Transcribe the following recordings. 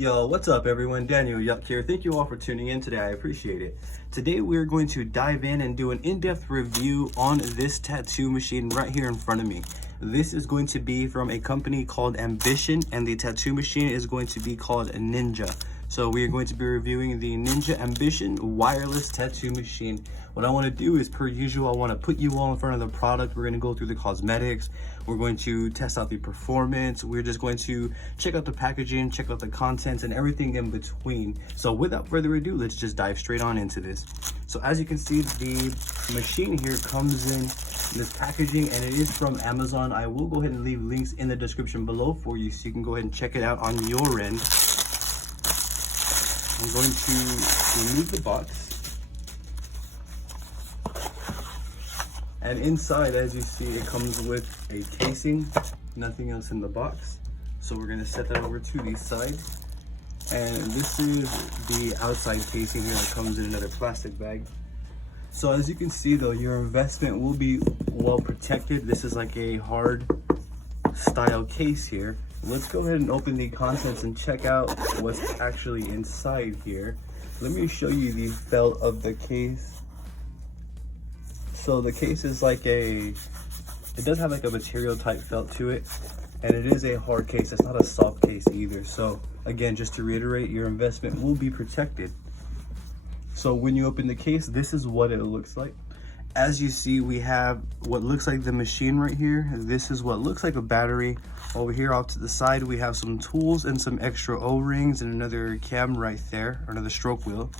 Yo, what's up everyone? Daniel Yuck here. Thank you all for tuning in today. I appreciate it. Today we're going to dive in and do an in-depth review on this tattoo machine right here in front of me. This is going to be from a company called Ambition, and the tattoo machine is going to be called Ninja. So we are going to be reviewing the Ninja Ambition wireless tattoo machine. What I want to do is, per usual, I want to put you all in front of the product. We're going to go through the cosmetics. We're going to test out the performance. We're just going to check out the packaging, check out the contents, and everything in between. So without further ado, let's just dive straight on into this. So as you can see, the machine here comes in this packaging, and it is from Amazon. I will go ahead and leave links in the description below for you so you can go ahead and check it out on your end. I'm going to remove the box. And inside, as you see, it comes with a casing, nothing else in the box. So we're gonna set that over to the side. And this is the outside casing here that comes in another plastic bag. So as you can see though, your investment will be well protected. This is like a hard style case here. Let's go ahead and open the contents and check out what's actually inside here. Let me show you the felt of the case. So the case is like it does have like a material type felt to it, and it is a hard case. It's not a soft case either. So again, just to reiterate, your investment will be protected. So when you open the case, this is what it looks like. As you see, we have what looks like the machine right here. This is what looks like a battery. Over here off to the side, we have some tools and some extra O-rings and another cam right there, or another stroke wheel.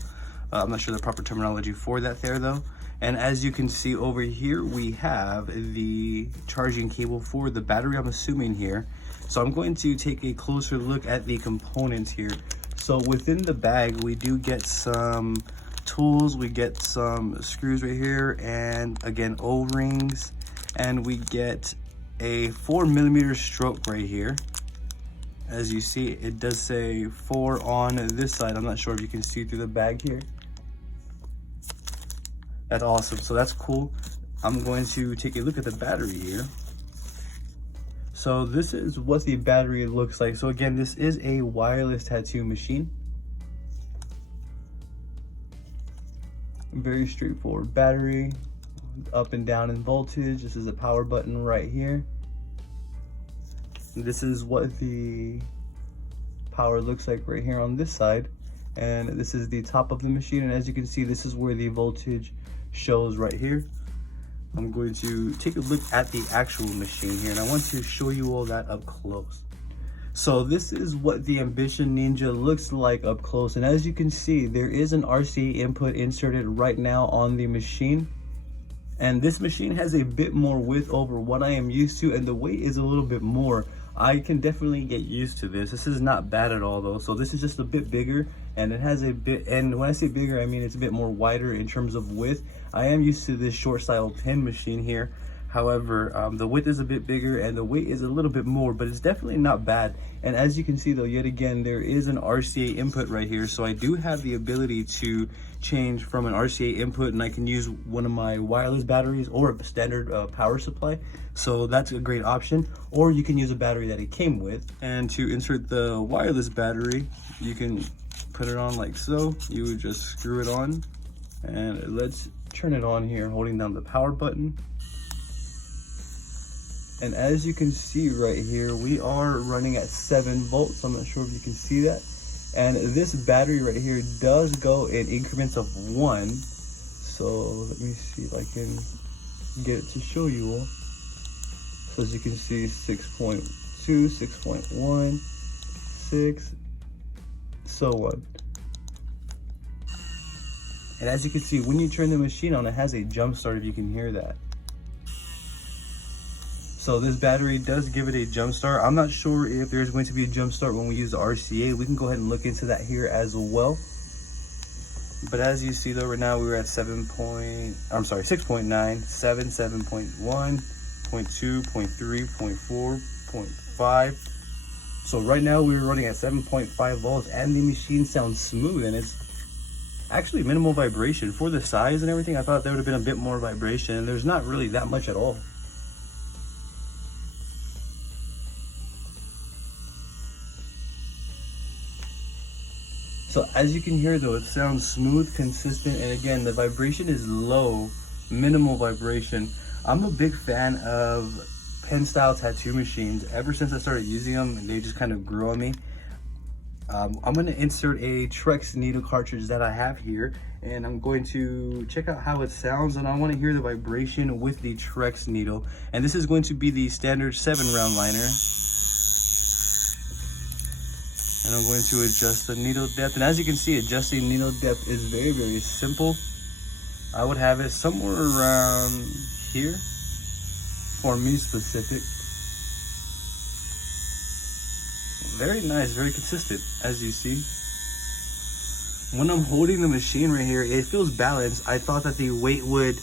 I'm not sure the proper terminology for that there though. And as you can see over here, we have the charging cable for the battery, I'm assuming here. So I'm going to take a closer look at the components here. So within the bag, we do get some tools, we get some screws right here, and again, O-rings, and we get a 4mm stroke right here. As you see, it does say 4 on this side. I'm not sure if you can see through the bag here. That's awesome, so that's cool. I'm going to take a look at the battery here. So this is what the battery looks like. So again, this is a wireless tattoo machine. Very straightforward battery, up and down in voltage. This is a power button right here. This is what the power looks like right here on this side. And this is the top of the machine. And as you can see, this is where the voltage shows right here. I'm going to take a look at the actual machine here, and I want to show you all that up close. So this is what the Ambition Ninja looks like up close, and as you can see, there is an RCA input inserted right now on the machine, and this machine has a bit more width over what I am used to, and the weight is a little bit more. I can definitely get used to this. This is not bad at all though. So this is just a bit bigger, and it has a bit, and when I say bigger, I mean it's a bit more wider in terms of width. I am used to this short style pen machine here. However, the width is a bit bigger and the weight is a little bit more, but it's definitely not bad. And as you can see though, yet again, there is an RCA input right here. So I do have the ability to change from an RCA input, and I can use one of my wireless batteries or a standard power supply. So that's a great option. Or you can use a battery that it came with. And to insert the wireless battery, you can put it on like so. You would just screw it on, and let's turn it on here, holding down the power button. And as you can see right here, we are running at 7 volts. I'm not sure if you can see that. And this battery right here does go in increments of 1. So let me see if I can get it to show you all. So as you can see, 6.2, 6.1, 6, so on. And as you can see, when you turn the machine on, it has a jump start, if you can hear that. So this battery does give it a jump start. I'm not sure if there's going to be a jump start when we use the RCA. We can go ahead and look into that here as well. But as you see though, right now we're at 6.9, 7, 7.1, 0.2, 0.3, 0.4, 0.5. So right now we're running at 7.5 volts, and the machine sounds smooth, and it's actually minimal vibration. For the size and everything, I thought there would have been a bit more vibration, and there's not really that much at all. So as you can hear though, it sounds smooth, consistent, and again, the vibration is low, minimal vibration. I'm a big fan of pen style tattoo machines. Ever since I started using them, they just kind of grew on me. I'm going to insert a Trex needle cartridge that I have here, and I'm going to check out how it sounds, and I want to hear the vibration with the Trex needle. And this is going to be the standard 7-round liner. And I'm going to adjust the needle depth. And as you can see, adjusting needle depth is very, very simple. I would have it somewhere around here for me specific. Very nice, very consistent, as you see. When I'm holding the machine right here, it feels balanced. I thought that the weight would,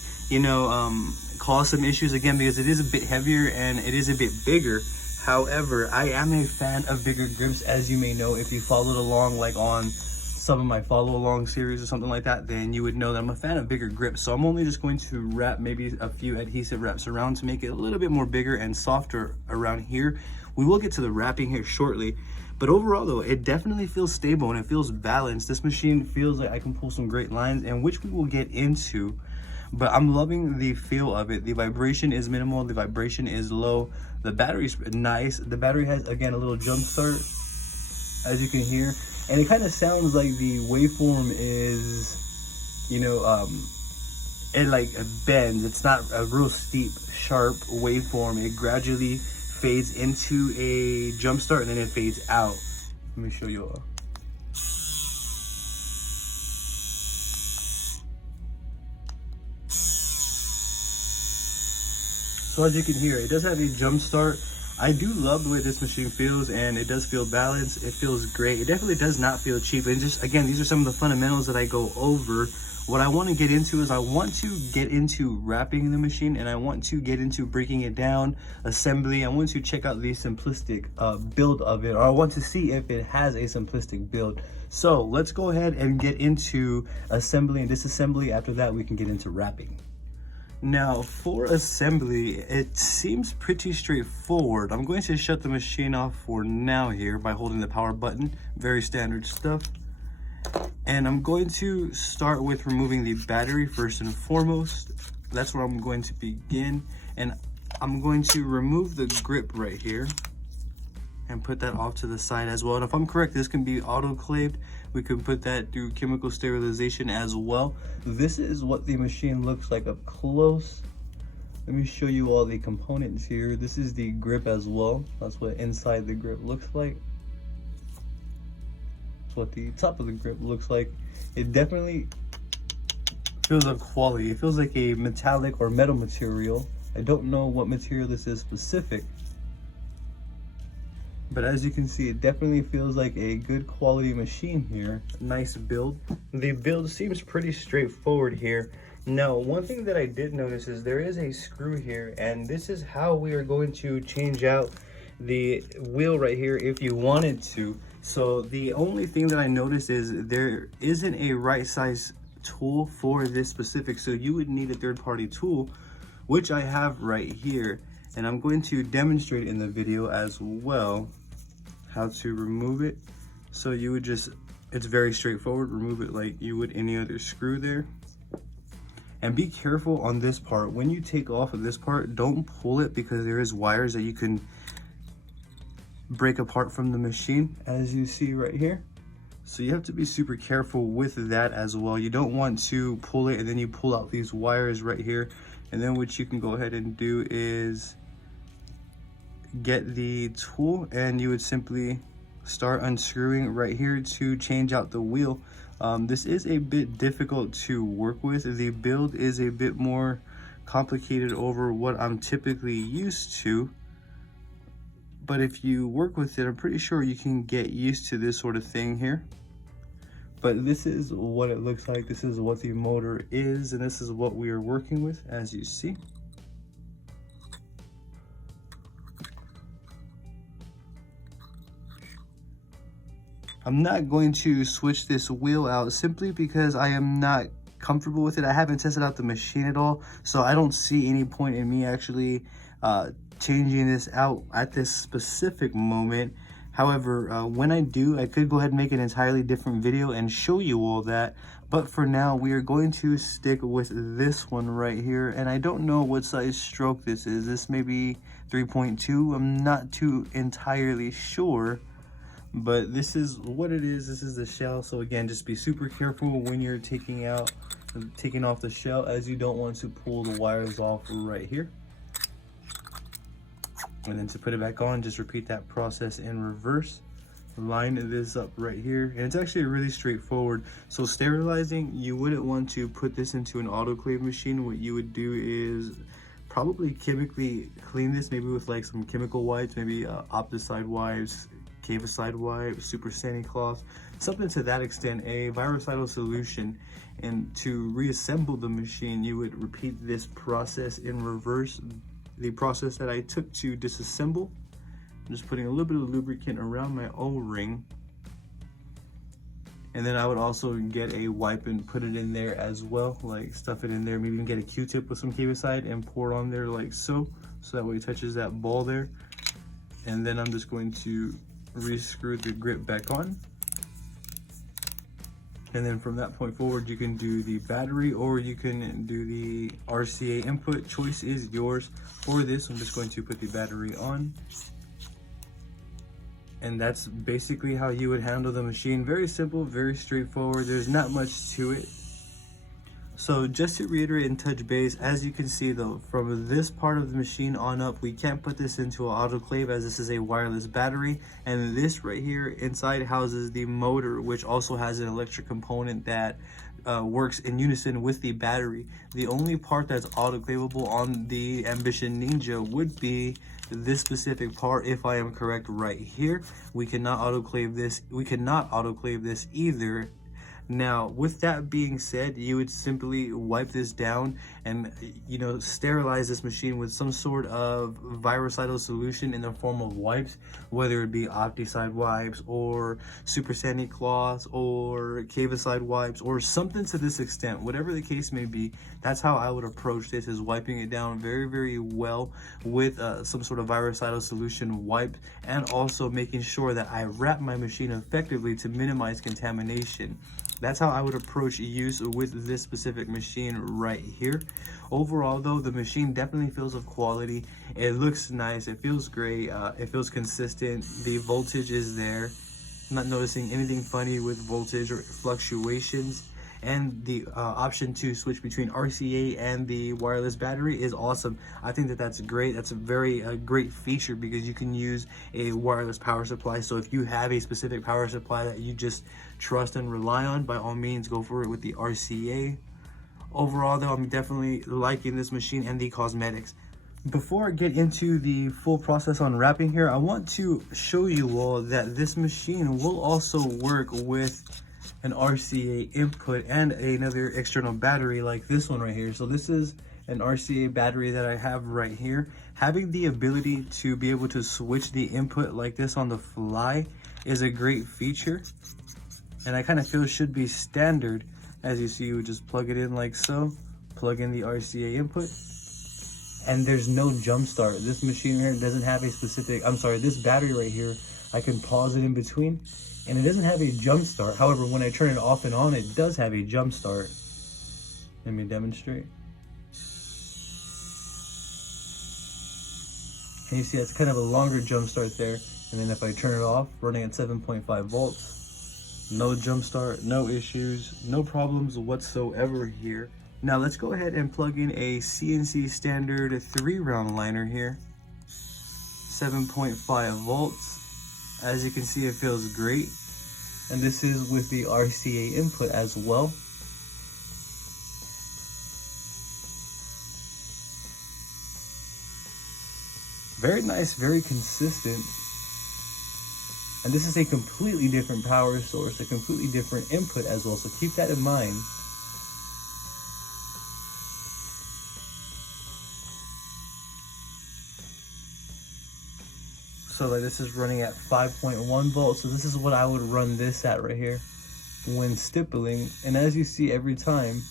cause some issues again, because it is a bit heavier and it is a bit bigger. However, I am a fan of bigger grips, as you may know. If you followed along like on some of my follow along series or something like that, then you would know that I'm a fan of bigger grips. So I'm only just going to wrap maybe a few adhesive wraps around to make it a little bit more bigger and softer around here. We will get to the wrapping here shortly, but overall though, it definitely feels stable and it feels balanced. This machine feels like I can pull some great lines, and which we will get into. But I'm loving the feel of it. The vibration is minimal, the vibration is low, the battery's nice. The battery has, again, a little jump start, as you can hear, and it kind of sounds like the waveform is, it like bends. It's not a real steep, sharp waveform. It gradually fades into a jump start and then it fades out. Let me show you all. So as you can hear, it does have a jump start. I do love the way this machine feels, and it does feel balanced. It feels great. It definitely does not feel cheap. And just, again, these are some of the fundamentals that I go over. What I want to get into is I want to get into wrapping the machine, and I want to get into breaking it down, assembly. I want to check out the simplistic build of it, or I want to see if it has a simplistic build. So let's go ahead and get into assembly and disassembly. After that, we can get into wrapping. Now for assembly, it seems pretty straightforward. I'm going to shut the machine off for now here by holding the power button. Very standard stuff. And I'm going to start with removing the battery first and foremost. That's where I'm going to begin. And I'm going to remove the grip right here and put that off to the side as well. And if I'm correct, this can be autoclaved. We can put that through chemical sterilization as well. This is what the machine looks like up close. Let me show you all the components here. This is the grip as well. That's what inside the grip looks like. That's what the top of the grip looks like. It definitely feels like quality. It feels like a metallic or metal material. I don't know what material this is specific, but as you can see, it definitely feels like a good quality machine here. Nice build. The build seems pretty straightforward here. Now, one thing that I did notice is there is a screw here, and this is how we are going to change out the wheel right here if you wanted to. So the only thing that I noticed is there isn't a right size tool for this specific, so you would need a third-party tool, which I have right here. And I'm going to demonstrate in the video as well how to remove it. So you would just, it's very straightforward, remove it like you would any other screw there. And be careful on this part. When you take off of this part, don't pull it, because there is wires that you can break apart from the machine, as you see right here. So you have to be super careful with that as well. You don't want to pull it and then you pull out these wires right here. And then what you can go ahead and do is get the tool, and you would simply start unscrewing right here to change out the wheel. This is a bit difficult to work with. The build is a bit more complicated over what I'm typically used to, but if you work with it, I'm pretty sure you can get used to this sort of thing here. But this is what it looks like. This is what the motor is, and this is what we are working with, as you see. I'm not going to switch this wheel out simply because I am not comfortable with it. I haven't tested out the machine at all, so I don't see any point in me actually changing this out at this specific moment. However, when I do, I could go ahead and make an entirely different video and show you all that. But for now, we are going to stick with this one right here. And I don't know what size stroke this is. This may be 3.2. I'm not too entirely sure. But this is what it is. This is the shell. So again, just be super careful when you're taking off the shell, as you don't want to pull the wires off right here. And then to put it back on, just repeat that process in reverse. Line this up right here, and it's actually really straightforward. So sterilizing, you wouldn't want to put this into an autoclave machine. What you would do is probably chemically clean this, maybe with like some chemical wipes, maybe opticide wipes, cavicide wipes, super sanding cloth, something to that extent, a virucidal solution. And to reassemble the machine, you would repeat this process in reverse. The process that I took to disassemble. I'm just putting a little bit of lubricant around my O-ring. And then I would also get a wipe and put it in there as well, like stuff it in there, maybe even get a Q-tip with some cavicide and pour it on there like so. So that way it touches that ball there. And then I'm just going to re-screw the grip back on. And then from that point forward, you can do the battery or you can do the RCA input. Choice is yours. For this, I'm just going to put the battery on. And that's basically how you would handle the machine. Very simple, very straightforward. There's not much to it. So just to reiterate and touch base, as you can see though, from this part of the machine on up, we can't put this into an autoclave as this is a wireless battery. And this right here inside houses the motor, which also has an electric component that works in unison with the battery. The only part that's autoclavable on the Ambition Ninja would be this specific part, if I am correct right here. We cannot autoclave this. We cannot autoclave this either. Now, with that being said, you would simply wipe this down and, you know, sterilize this machine with some sort of virucidal solution in the form of wipes, whether it be opticide wipes or super sandy cloths or cavicide wipes or something to this extent. Whatever the case may be, that's how I would approach this, is wiping it down very, very well with some sort of virucidal solution wipe, and also making sure that I wrap my machine effectively to minimize contamination. That's how I would approach use with this specific machine right here. Overall though, the machine definitely feels of quality. It looks nice, it feels great, it feels consistent, the voltage is there. I'm not noticing anything funny with voltage or fluctuations. And the option to switch between RCA and the wireless battery is awesome. I think that that's great. That's a very great feature because you can use a wireless power supply. So if you have a specific power supply that you just trust and rely on, by all means go for it with the RCA. Overall though, I'm definitely liking this machine and the cosmetics. Before I get into the full process on wrapping here, I want to show you all that this machine will also work with an RCA input and another external battery like this one right here. So this is an RCA battery that I have right here. Having the ability to be able to switch the input like this on the fly is a great feature, and I kind of feel it should be standard. As you see, you would just plug it in like so, plug in the RCA input, and there's no jump start. This machine here doesn't have a specific, this battery right here, I can pause it in between, and it doesn't have a jump start. However, when I turn it off and on, it does have a jump start. Let me demonstrate. And you see it's kind of a longer jump start there. And then if I turn it off, running at 7.5 volts, no jump start, no issues, no problems whatsoever here. Now let's go ahead and plug in a CNC standard 3-round liner here. 7.5 volts. As you can see, it feels great. And this is with the RCA input as well. Very nice, very consistent. And this is a completely different power source, a completely different input as well, so keep that in mind. So like this is running at 5.1 volts, so this is what I would run this at right here when stippling. And as you see, every time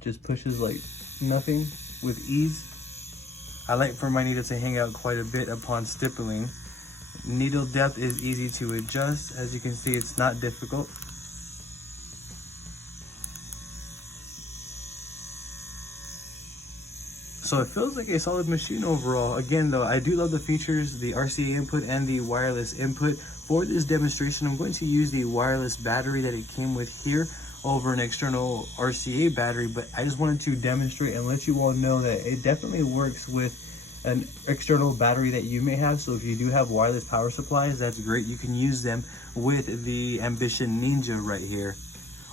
just pushes like nothing with ease. I like for my needle to hang out quite a bit upon stippling. Needle depth is easy to adjust. As you can see, it's not difficult. So it feels like a solid machine overall. Again though, I do love the features, the RCA input and the wireless input. For this demonstration, I'm going to use the wireless battery that it came with here over an external RCA battery, but I just wanted to demonstrate and let you all know that it definitely works with an external battery that you may have. So if you do have wireless power supplies, that's great. You can use them with the Ambition Ninja right here.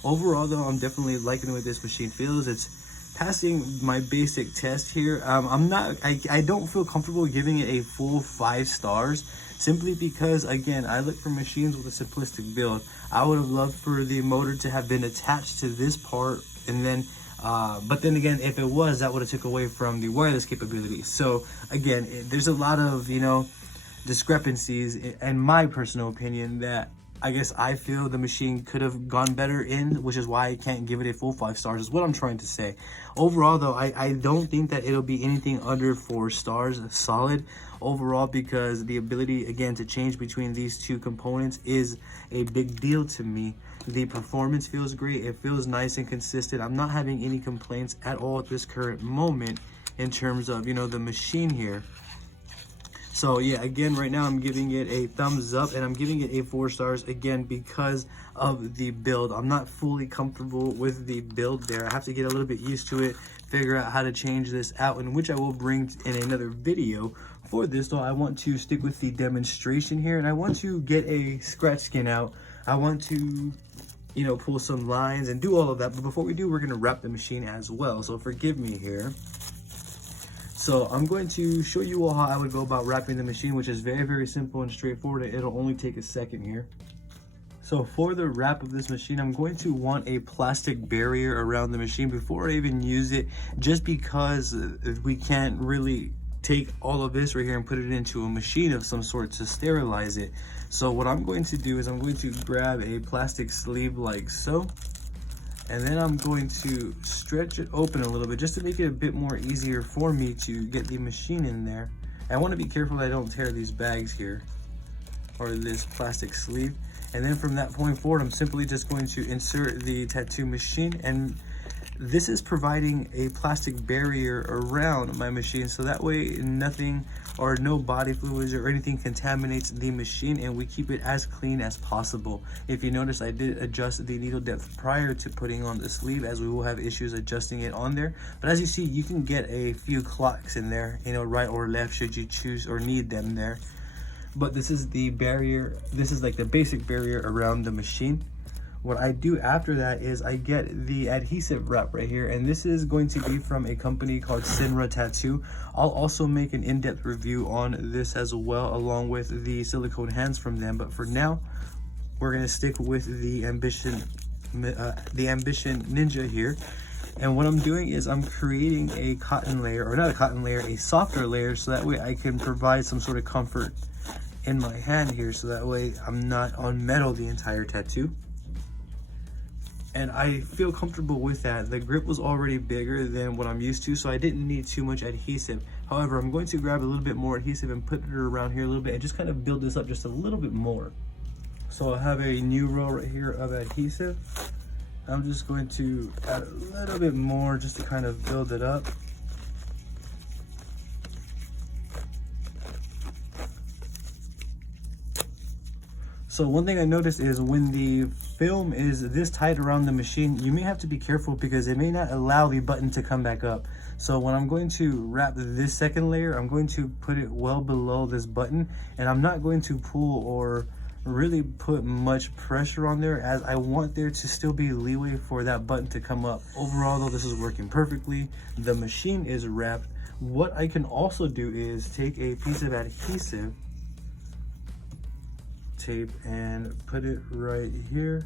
Overall though, I'm definitely liking the way this machine feels. It's passing my basic test here. I don't feel comfortable giving it a full 5 stars, simply because, again, I look for machines with a simplistic build. I would have loved for the motor to have been attached to this part, and then but then again, if it was, that would have took away from the wireless capability. So again, there's a lot of, you know, discrepancies in my personal opinion that I guess I feel the machine could have gone better in, which is why I can't give it a full 5 stars, is what I'm trying to say. Overall though, I don't think that it'll be anything under 4 stars solid overall, because the ability, again, to change between these two components is a big deal to me. The performance feels great. It feels nice and consistent. I'm not having any complaints at all at this current moment in terms of, you know, the machine here. So yeah, again, right now I'm giving it a thumbs up, and I'm giving it a 4 stars again because of the build. I'm not fully comfortable with the build there. I have to get a little bit used to it, figure out how to change this out, and which I will bring in another video. For this though, I want to stick with the demonstration here, and I want to get a scratch skin out. I want to, you know, pull some lines and do all of that. But before we do, we're going to wrap the machine as well. So forgive me here. So I'm going to show you all how I would go about wrapping the machine, which is very, very simple and straightforward. It'll only take a second here. So for the wrap of this machine, I'm going to want a plastic barrier around the machine before I even use it, just because we can't really take all of this right here and put it into a machine of some sort to sterilize it. So what I'm going to do is I'm going to grab a plastic sleeve like so, and then I'm going to stretch it open a little bit just to make it a bit more easier for me to get the machine in there. I want to be careful that I don't tear these bags here, or this plastic sleeve. And then from that point forward, I'm simply just going to insert the tattoo machine, and this is providing a plastic barrier around my machine, so that way nothing or no body fluids or anything contaminates the machine, and we keep it as clean as possible. If you notice, I did adjust the needle depth prior to putting on the sleeve, as we will have issues adjusting it on there. But as you see, you can get a few clocks in there, you know, right or left, should you choose or need them there. But this is the barrier. This is like the basic barrier around the machine. What I do after that is I get the adhesive wrap right here, and this is going to be from a company called Sinra Tattoo. I'll also make an in-depth review on this as well, along with the silicone hands from them. But for now, we're going to stick with the Ambition Ninja here. And what I'm doing is I'm creating a cotton layer, or not a cotton layer, a softer layer, so that way I can provide some sort of comfort in my hand here, so that way I'm not on metal the entire tattoo. And I feel comfortable with that. The grip was already bigger than what I'm used to, so I didn't need too much adhesive. However, I'm going to grab a little bit more adhesive and put it around here a little bit and just kind of build this up just a little bit more. So I have a new row right here of adhesive. I'm just going to add a little bit more just to kind of build it up. So one thing I noticed is when the film is this tight around the machine, you may have to be careful because it may not allow the button to come back up. So when I'm going to wrap this second layer, I'm going to put it well below this button, and I'm not going to pull or really put much pressure on there, as I want there to still be leeway for that button to come up. Overall though, this is working perfectly. The machine is wrapped. What I can also do is take a piece of adhesive tape and put it right here,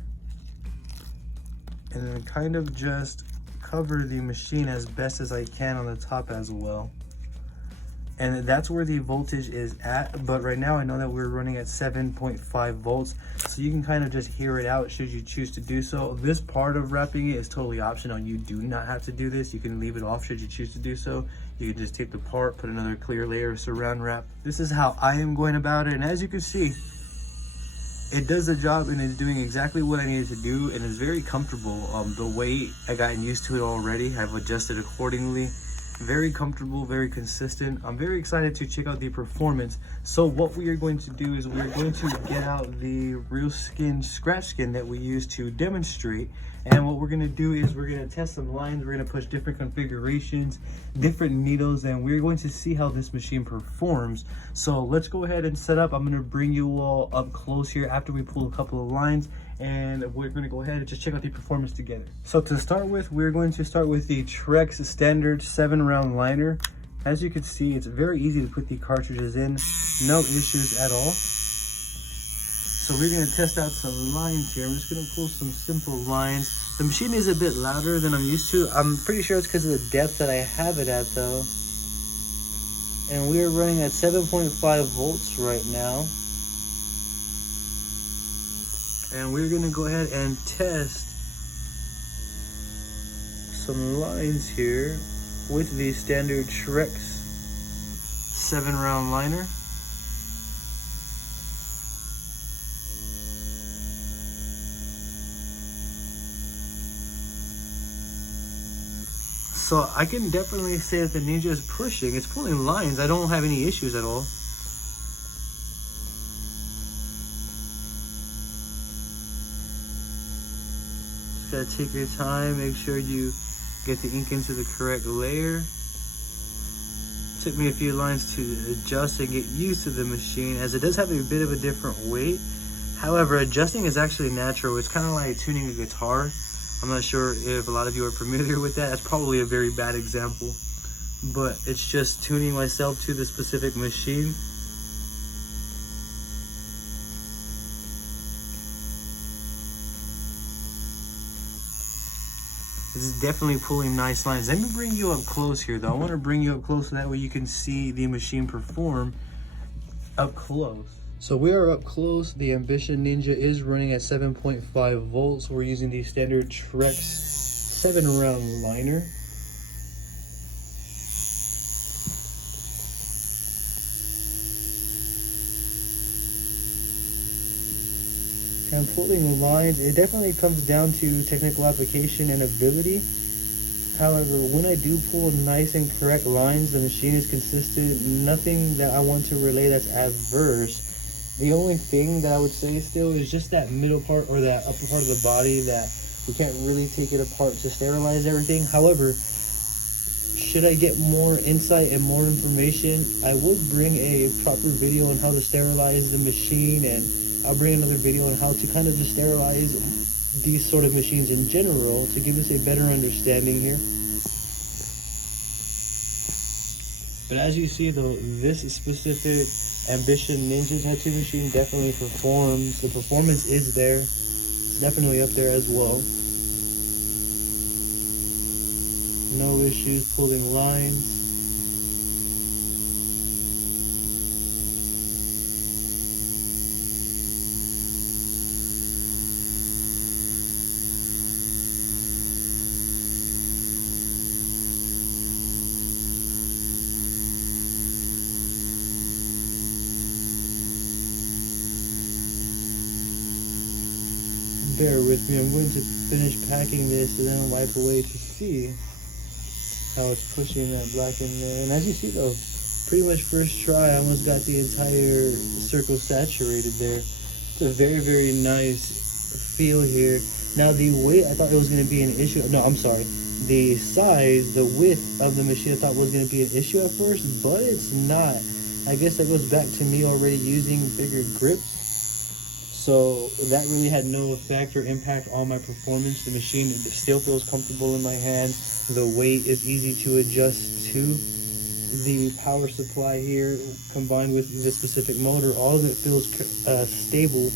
and then kind of just cover the machine as best as I can on the top as well. and that's where the voltage is at. But right now I know that we're running at 7.5 volts, so you can kind of just hear it out should you choose to do so. This part of wrapping it is totally optional. You do not have to do this. You can leave it off should you choose to do so. You can just take the part, put another clear layer of saran wrap. This is how I am going about it, and as you can see, it does the job and is doing exactly what I needed to do, and is very comfortable. The weight, I gotten used to it already. I've adjusted accordingly. Very comfortable, very consistent. I'm very excited to check out the performance. So what we are going to do is we're going to get out the real skin, scratch skin that we used to demonstrate. And what we're gonna do is we're gonna test some lines. We're gonna push different configurations, different needles, and we're going to see how this machine performs. So let's go ahead and set up. I'm gonna bring you all up close here after we pull a couple of lines, and we're gonna go ahead and just check out the performance together. So to start with, we're going to start with the Trex standard 7-round liner. As you can see, it's very easy to put the cartridges in, no issues at all. So we're gonna test out some lines here. I'm just gonna pull some simple lines. The machine is a bit louder than I'm used to. I'm pretty sure it's because of the depth that I have it at though. And we are running at 7.5 volts right now. And we're gonna go ahead and test some lines here with the standard Trex 7-round liner. So I can definitely say that the Ninja is pushing. It's pulling lines. I don't have any issues at all. Just gotta take your time, make sure you get the ink into the correct layer. Took me a few lines to adjust and get used to the machine, as it does have a bit of a different weight. However, adjusting is actually natural. It's kind of like tuning a guitar. I'm not sure if a lot of you are familiar with that. That's probably a very bad example, but it's just tuning myself to the specific machine. This is definitely pulling nice lines. Let me bring you up close here though. I want to bring you up close so that way you can see the machine perform up close. So we are up close. The Ambition Ninja is running at 7.5 volts. We're using the standard Trex 7-round liner. And pulling lines, it definitely comes down to technical application and ability. However, when I do pull nice and correct lines, the machine is consistent. Nothing that I want to relay that's adverse. The only thing that I would say still is just that middle part or that upper part of the body that we can't really take it apart to sterilize everything. However, should I get more insight and more information, I will bring a proper video on how to sterilize the machine, and I'll bring another video on how to kind of just sterilize these sort of machines in general to give us a better understanding here. But as you see though, this specific Ambition Ninja tattoo machine definitely performs. The performance is there. It's definitely up there as well. No issues pulling lines. Bear with me, I'm going to finish packing this and then wipe away to see how it's pushing that black in there. And as you see though, pretty much first try, I almost got the entire circle saturated there. It's a very, very nice feel here. Now the weight, I thought it was going to be an issue. No, I'm sorry. The size, the width of the machine I thought was going to be an issue at first, but it's not. I guess that goes back to me already using bigger grips. So that really had no effect or impact on my performance. The machine still feels comfortable in my hand. The weight is easy to adjust to. The power supply here, combined with the specific motor, all of it feels stable.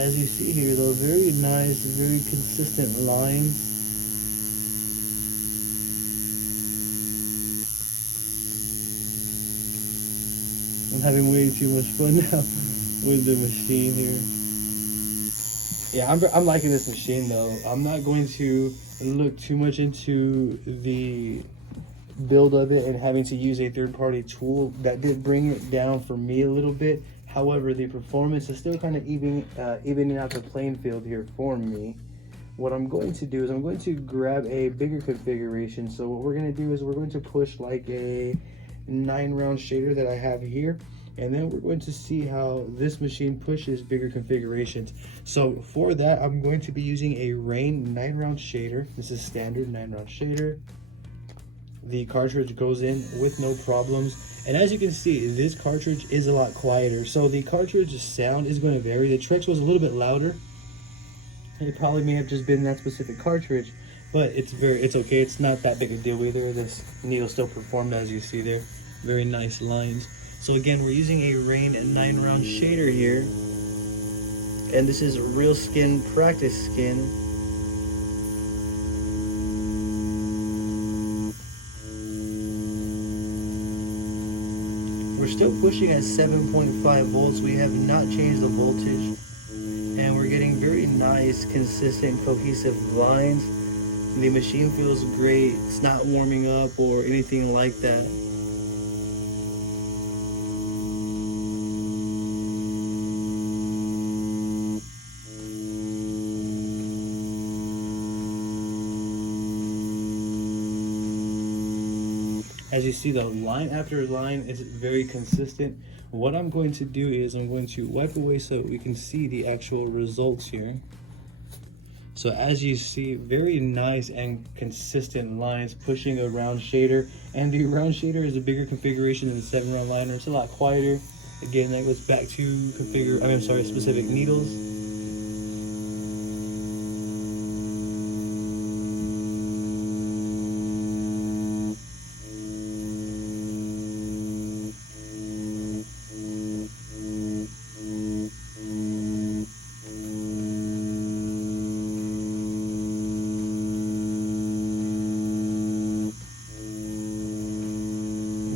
As you see here though, very nice, very consistent lines. I'm having way too much fun now with the machine here. Yeah, I'm liking this machine though. I'm not going to look too much into the build of it and having to use a third-party tool. That did bring it down for me a little bit. However, the performance is still kind of evening out the playing field here for me. What I'm going to do is I'm going to grab a bigger configuration. So what we're going to do is we're going to push like a 9-round shader that I have here, and then we're going to see how this machine pushes bigger configurations. So for that, I'm going to be using a Rain 9-round shader. This is standard 9-round shader. The cartridge goes in with no problems, and as you can see, this cartridge is a lot quieter, so the cartridge sound is going to vary. The Trex was a little bit louder. It probably may have just been that specific cartridge, but it's okay. It's not that big a deal either. This needle still performed, as you see there. Very nice lines. So again, we're using a Rain 9-round shader here, and this is real skin practice skin. We're still pushing at 7.5 volts. We have not changed the voltage, and we're getting very nice, consistent, cohesive lines. The machine feels great. It's not warming up or anything like that. As you see, the line after line is very consistent. What I'm going to do is I'm going to wipe away so we can see the actual results here. So as you see, very nice and consistent lines pushing a round shader, and the round shader is a bigger configuration than the 7-round liner. It's a lot quieter. Again, that goes back to specific needles.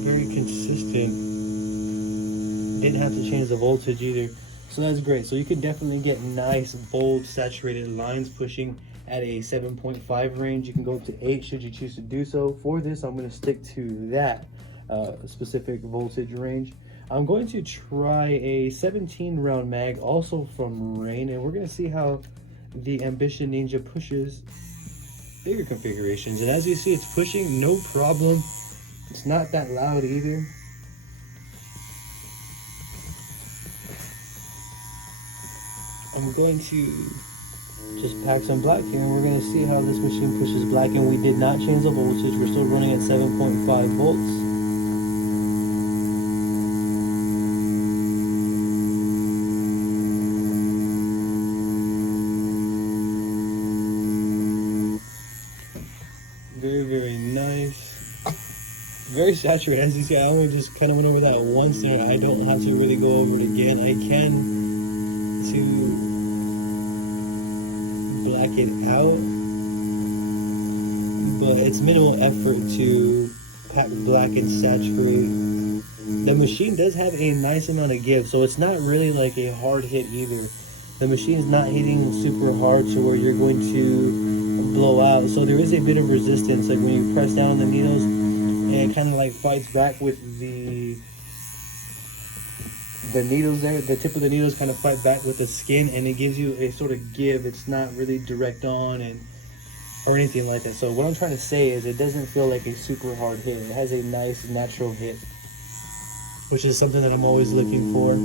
Very consistent. Didn't have to change the voltage either, so that's great. So you could definitely get nice, bold, saturated lines pushing at a 7.5 range. You can go up to 8 should you choose to do so. For this, I'm going to stick to that specific voltage range. I'm going to try a 17-round mag, also from Rain, and we're going to see how the Ambition Ninja pushes bigger configurations. And as you see, it's pushing no problem. It's not that loud either. I'm going to just pack some black here, and we're going to see how this machine pushes black. And we did not change the voltage. We're still running at 7.5 volts. Very nice. Very saturated. As you see, I only just kind of went over that once there. I don't have to really go over it again. I can to black it out, but it's minimal effort to pack black and saturate. The machine does have a nice amount of give, so it's not really like a hard hit either. The machine's not hitting super hard to where you're going to blow out, so there is a bit of resistance. Like when you press down on the needles, and it kind of like fights back with the needles there. The tip of the needles kind of fight back with the skin, and it gives you a sort of give. It's not really direct on or anything like that. So what I'm trying to say is it doesn't feel like a super hard hit. It has a nice natural hit, which is something that I'm always looking for.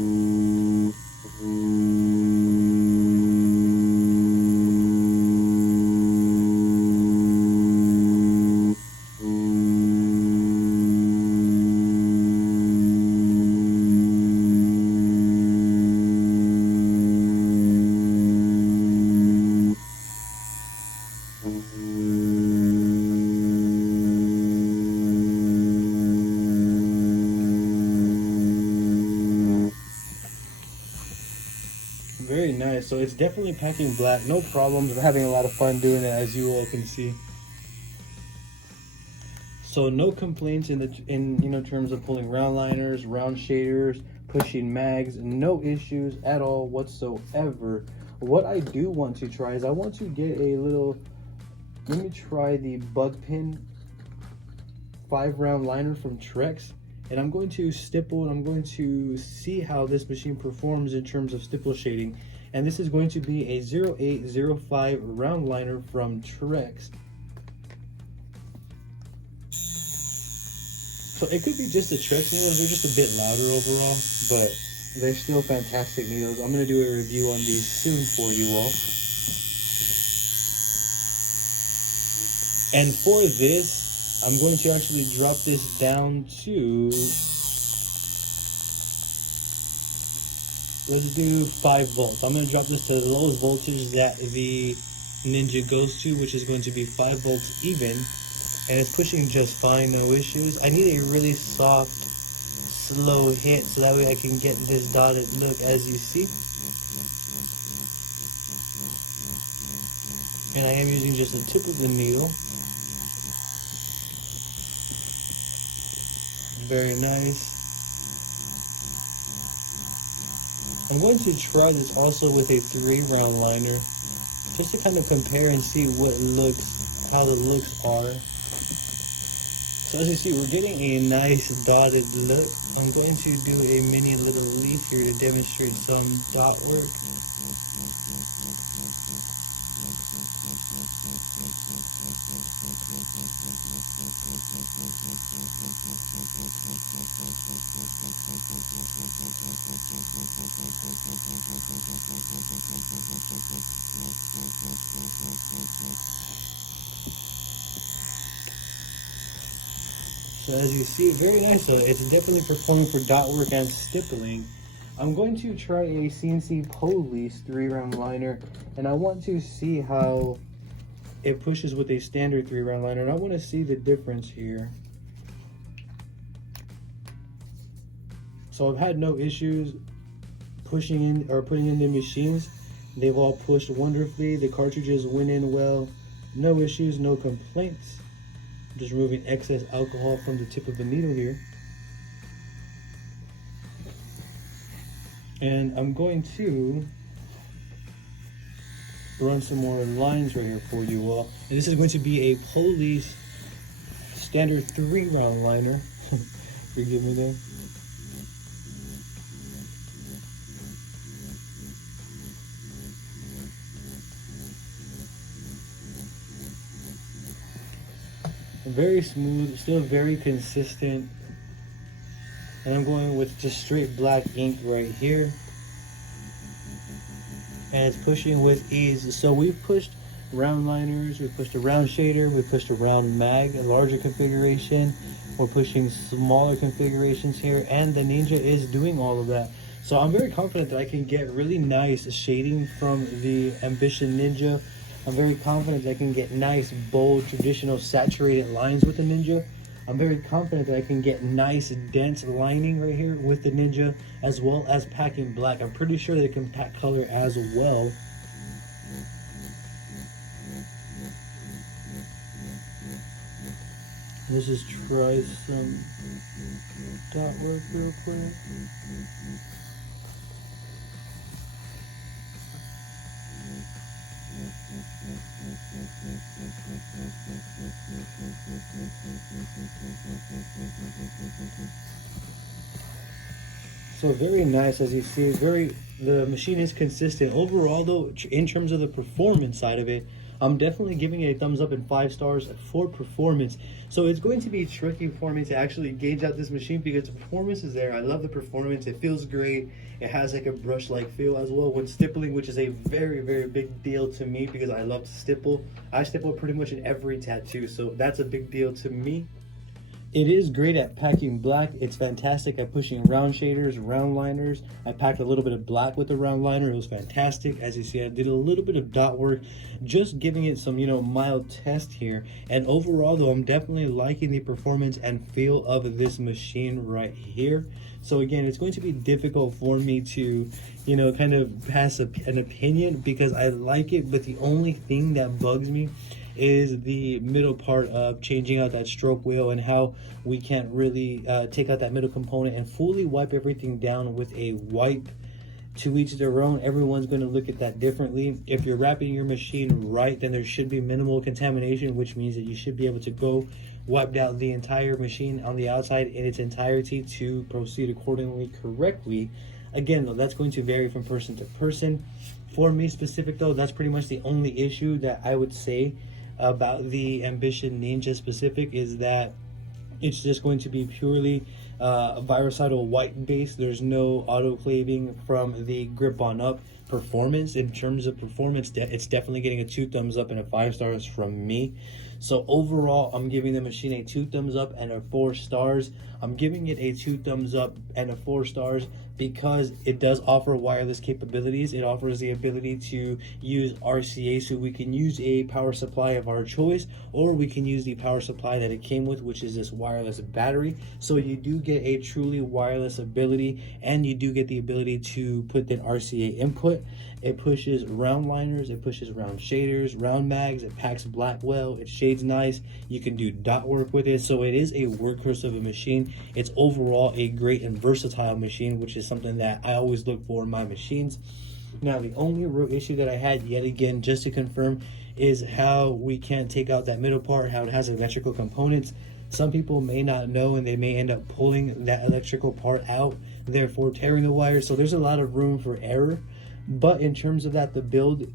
So it's definitely packing black, no problems. I'm having a lot of fun doing it, as you all can see. So no complaints in terms of pulling round liners, round shaders, pushing mags, no issues at all whatsoever. What I do want to try is I want to get a little, let me try the bug pin 5-round liner from Trex, and I'm going to stipple, and I'm going to see how this machine performs in terms of stipple shading. And this is going to be a 0805 round liner from Trex. So it could be just the Trex needles, they're just a bit louder overall, but they're still fantastic needles. I'm going to do a review on these soon for you all. And for this, I'm going to actually drop this down to, let's do 5 volts. I'm going to drop this to the lowest voltage that the Ninja goes to, which is going to be 5 volts even. And it's pushing just fine, no issues. I need a really soft, slow hit so that way I can get this dotted look, as you see. And I am using just the tip of the needle. Very nice. I'm going to try this also with a 3-round liner, just to kind of compare and see how the looks are. So as you see, we're getting a nice dotted look. I'm going to do a mini little leaf here to demonstrate some dot work. So as you see, very nice. So it's definitely performing for dot work and stippling. I'm going to try a CNC Police 3-round liner, and I want to see how it pushes with a standard 3-round liner, and I want to see the difference here. So I've had no issues pushing in or putting in the machines. They've all pushed wonderfully. The cartridges went in well. No issues, no complaints. Just removing excess alcohol from the tip of the needle here. And I'm going to run some more lines right here for you all. And this is going to be a Police standard 3-round liner. Forgive me there. Very smooth, still very consistent. And I'm going with just straight black ink right here. And it's pushing with ease. So we've pushed round liners, we've pushed a round shader, we've pushed a round mag, a larger configuration. We're pushing smaller configurations here, and the Ninja is doing all of that. So I'm very confident that I can get really nice shading from the Ambition Ninja. I'm very confident that I can get nice, bold, traditional saturated lines with the Ninja. I'm very confident that I can get nice, dense lining right here with the Ninja, as well as packing black. I'm pretty sure that it can pack color as well. Let's just try some dot work real quick. So very nice, as you see. The machine is consistent overall, though. In terms of the performance side of it, I'm definitely giving it a thumbs up and 5 stars for performance. So it's going to be tricky for me to actually gauge out this machine because the performance is there. I love the performance. It feels great. It has like a brush-like feel as well when stippling, which is a very, very big deal to me because I love to stipple. I stipple pretty much in every tattoo, so that's a big deal to me. It is great at packing black. It's fantastic at pushing round shaders, round liners. I packed a little bit of black with the round liner. It was fantastic. As you see, I did a little bit of dot work, just giving it some, mild test here. And overall, though, I'm definitely liking the performance and feel of this machine right here. So again, it's going to be difficult for me to, kind of pass an opinion because I like it, but the only thing that bugs me is the middle part of changing out that stroke wheel and how we can't really take out that middle component and fully wipe everything down with a wipe. To each their own. Everyone's going to look at that differently. If you're wrapping your machine right, then there should be minimal contamination, which means that you should be able to go wipe out the entire machine on the outside in its entirety to proceed accordingly correctly. Again, though, that's going to vary from person to person. For me specific, though, that's pretty much the only issue that I would say about the Ambition Ninja specific, is that it's just going to be purely virucidal white base. There's no autoclaving from the grip on up performance. In terms of performance, it's definitely getting a 2 thumbs up and a 5 stars from me. So overall, I'm giving the machine a 2 thumbs up and a 4 stars. I'm giving it a 2 thumbs up and a 4 stars because it does offer wireless capabilities. It offers the ability to use RCA, so we can use a power supply of our choice, or we can use the power supply that it came with, which is this wireless battery. So you do get a truly wireless ability, and you do get the ability to put an RCA input. It pushes round liners, it pushes round shaders, round mags, it packs black well, it shades nice, you can do dot work with it. So it is a workhorse of a machine. It's overall a great and versatile machine, which is something that I always look for in my machines. Now, the only real issue that I had, yet again, just to confirm, is how we can't take out that middle part, how it has electrical components. Some people may not know, and they may end up pulling that electrical part out, therefore tearing the wires. So there's a lot of room for error. But in terms of that, the build,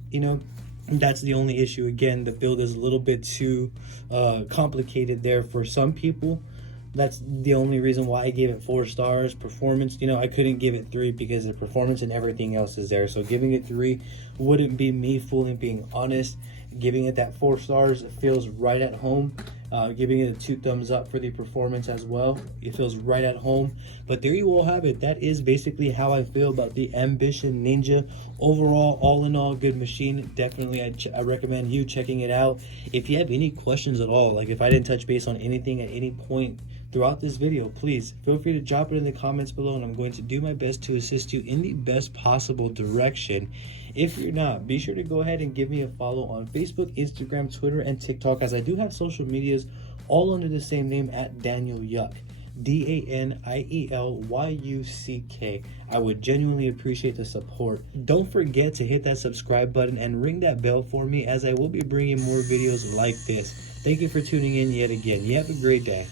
that's the only issue. Again, the build is a little bit too complicated there for some people. That's the only reason why I gave it 4 stars. Performance, I couldn't give it 3 because the performance and everything else is there. So giving it 3 wouldn't be me fully being honest. Giving it that 4 stars, it feels right at home. Giving it a 2 thumbs up for the performance as well. It feels right at home. But there you all have it. That is basically how I feel about the Ambition Ninja. Overall, all in all, good machine. Definitely, I recommend you checking it out. If you have any questions at all, like if I didn't touch base on anything at any point throughout this video, please feel free to drop it in the comments below, and I'm going to do my best to assist you in the best possible direction. If you're not, be sure to go ahead and give me a follow on Facebook, Instagram, Twitter, and TikTok, as I do have social medias all under the same name at Daniel Yuck. DANIELYUCK. I would genuinely appreciate the support. Don't forget to hit that subscribe button and ring that bell for me, as I will be bringing more videos like this. Thank you for tuning in yet again. You have a great day.